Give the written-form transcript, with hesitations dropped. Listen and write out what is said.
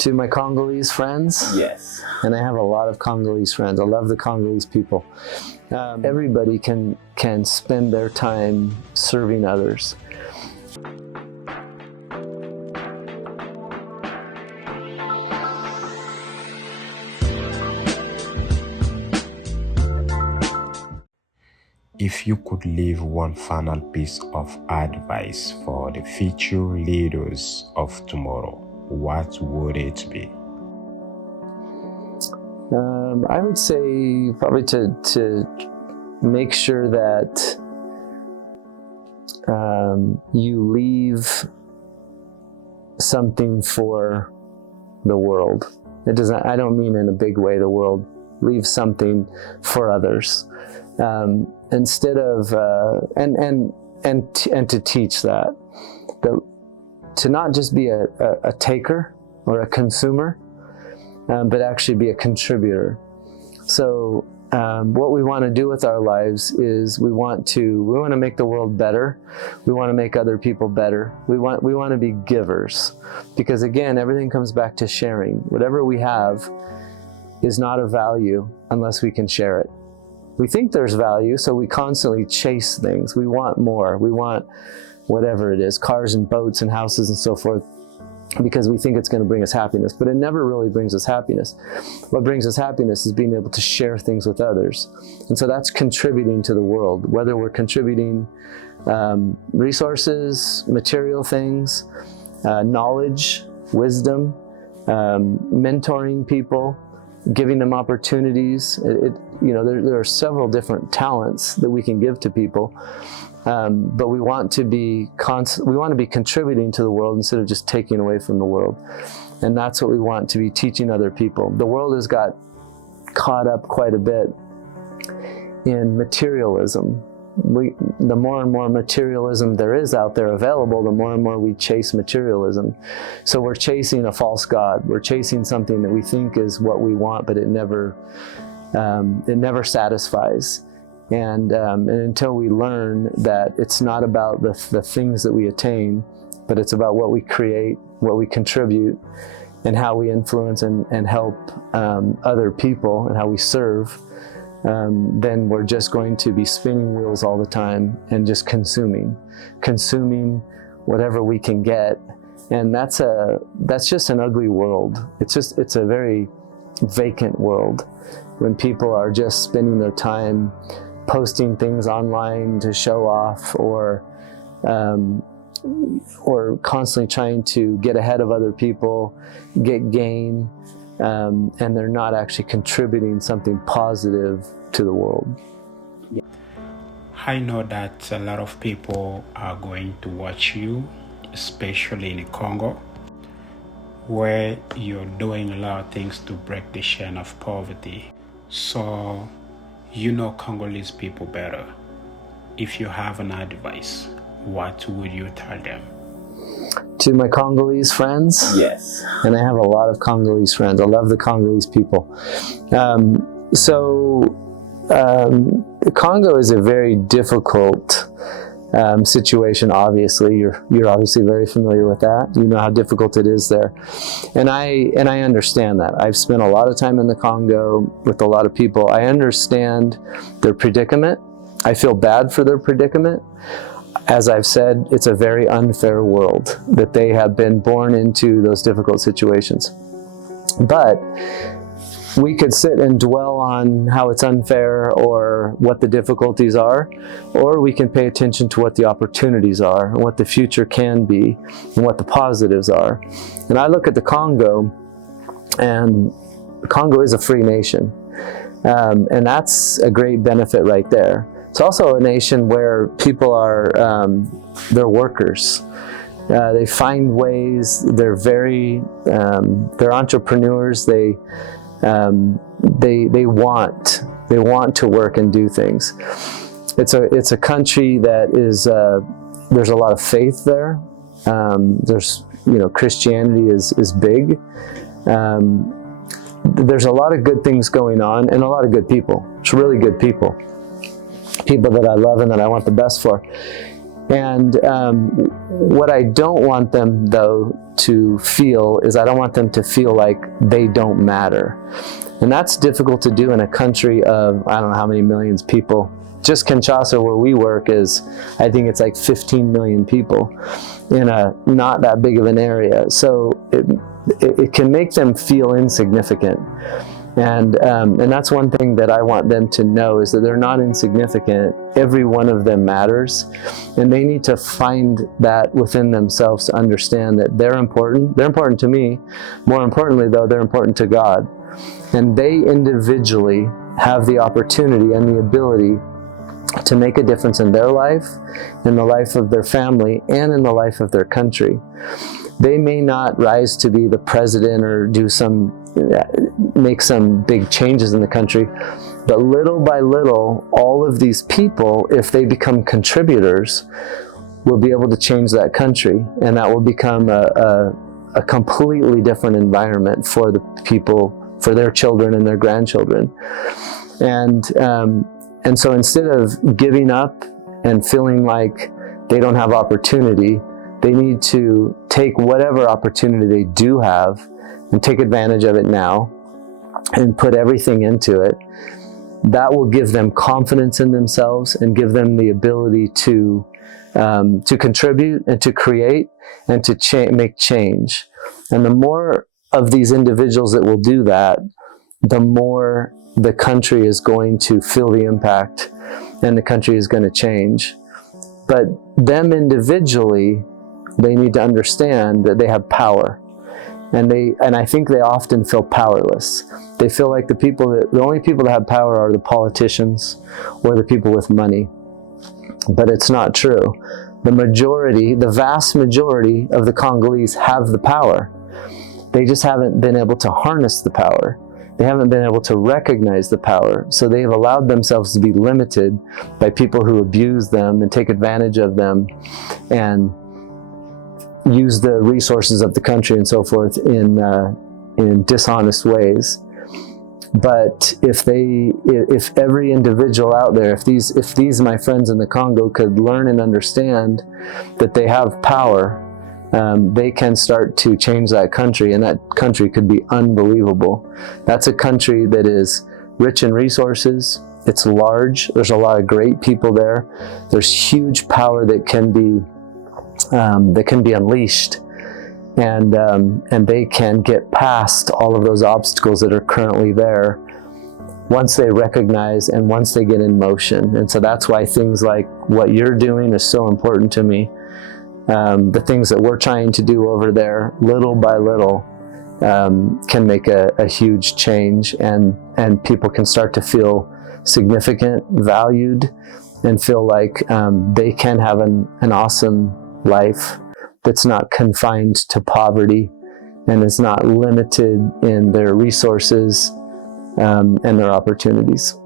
To my Congolese friends, Yes. and I have a lot of Congolese friends. I love the Congolese people. Everybody can spend their time serving others. If you could leave one final piece of advice for the future leaders of tomorrow, what would it be? I would say probably to make sure that you leave something for the world. It doesn't. I don't mean in a big way. The world. Leave something for others. Instead of and to teach that to not just be a taker or a consumer, but actually be a contributor. So what we want to do with our lives is we want to make the world better. We want to make other people better. We want to be givers, because again, everything comes back to sharing. Whatever we have is not of value unless we can share it. We think there's value, so we constantly chase things. We want more. We want whatever it is, cars and boats and houses and so forth, because we think it's going to bring us happiness, but it never really brings us happiness. What brings us happiness is being able to share things with others. And so that's contributing to the world, whether we're contributing resources, material things, knowledge, wisdom, mentoring people, giving them opportunities. There are several different talents that we can give to people, but we want to be contributing to the world instead of just taking away from the world. And that's what we want to be teaching other people. The world has got caught up quite a bit in materialism. The more and more materialism there is out there available, the more and more we chase materialism. So we're chasing a false god. We're chasing something that we think is what we want, but it never satisfies. And until we learn that it's not about the things that we attain, but it's about what we create, what we contribute, and how we influence and help other people, and how we serve, then we're just going to be spinning wheels all the time and just consuming whatever we can get. And that's just an ugly world. It's a very vacant world when people are just spending their time posting things online to show off, or constantly trying to get ahead of other people, get gain, and they're not actually contributing something positive to the world. I know that a lot of people are going to watch you, especially in Congo, where you're doing a lot of things to break the chain of poverty. So you know Congolese people better. If you have an advice, what would you tell them? To my Congolese friends, Yes. and I have a lot of Congolese friends. I love the Congolese people. Congo is a very difficult situation. Obviously, you're obviously very familiar with that. You know how difficult it is there, and I understand that. I've spent a lot of time in the Congo with a lot of people. I understand their predicament. I feel bad for their predicament. As I've said, it's a very unfair world that they have been born into, those difficult situations. But we could sit and dwell on how it's unfair or what the difficulties are, or we can pay attention to what the opportunities are and what the future can be and what the positives are. And I look at the Congo, and Congo is a free nation, and that's a great benefit right there. It's also a nation where people are, they're workers. They find ways. They're they're entrepreneurs. They want to work and do things. It's a country that is, there's a lot of faith there. There's, Christianity is big. There's a lot of good things going on, and a lot of good people. It's really good people that I love and that I want the best for. And what I don't want them, though, to feel is I don't want them to feel like they don't matter. And that's difficult to do in a country of, I don't know how many millions of people. Just Kinshasa, where we work, is, I think it's like 15 million people in a not that big of an area. So it can make them feel insignificant. And that's one thing that I want them to know, is that they're not insignificant. Every one of them matters. And they need to find that within themselves to understand that they're important. They're important to me. More importantly, though, they're important to God. And they individually have the opportunity and the ability to make a difference in their life, in the life of their family, and in the life of their country. They may not rise to be the president or make some big changes in the country, but little by little, all of these people, if they become contributors, will be able to change that country, and that will become a completely different environment for the people, for their children and their grandchildren. And so instead of giving up and feeling like they don't have opportunity, they need to take whatever opportunity they do have and take advantage of it now and put everything into it. That will give them confidence in themselves and give them the ability to contribute and to create and to make change. And the more of these individuals that will do that, the more the country is going to feel the impact and the country is going to change. But them individually, they need to understand that they have power. And I think they often feel powerless. They feel like the only people that have power are the politicians or the people with money. But it's not true. The vast majority of the Congolese have the power. They just haven't been able to harness the power. They haven't been able to recognize the power. So they've allowed themselves to be limited by people who abuse them and take advantage of them and use the resources of the country and so forth in dishonest ways. But if every individual out there, if these my friends in the Congo could learn and understand that they have power, they can start to change that country, and that country could be unbelievable. That's a country that is rich in resources. It's large. There's a lot of great people there. There's huge power that can be unleashed, and they can get past all of those obstacles that are currently there once they recognize and once they get in motion. And so that's why things like what you're doing is so important to me. The things that we're trying to do over there, little by little, can make a huge change, and people can start to feel significant, valued, and feel like they can have an awesome life that's not confined to poverty and is not limited in their resources and their opportunities.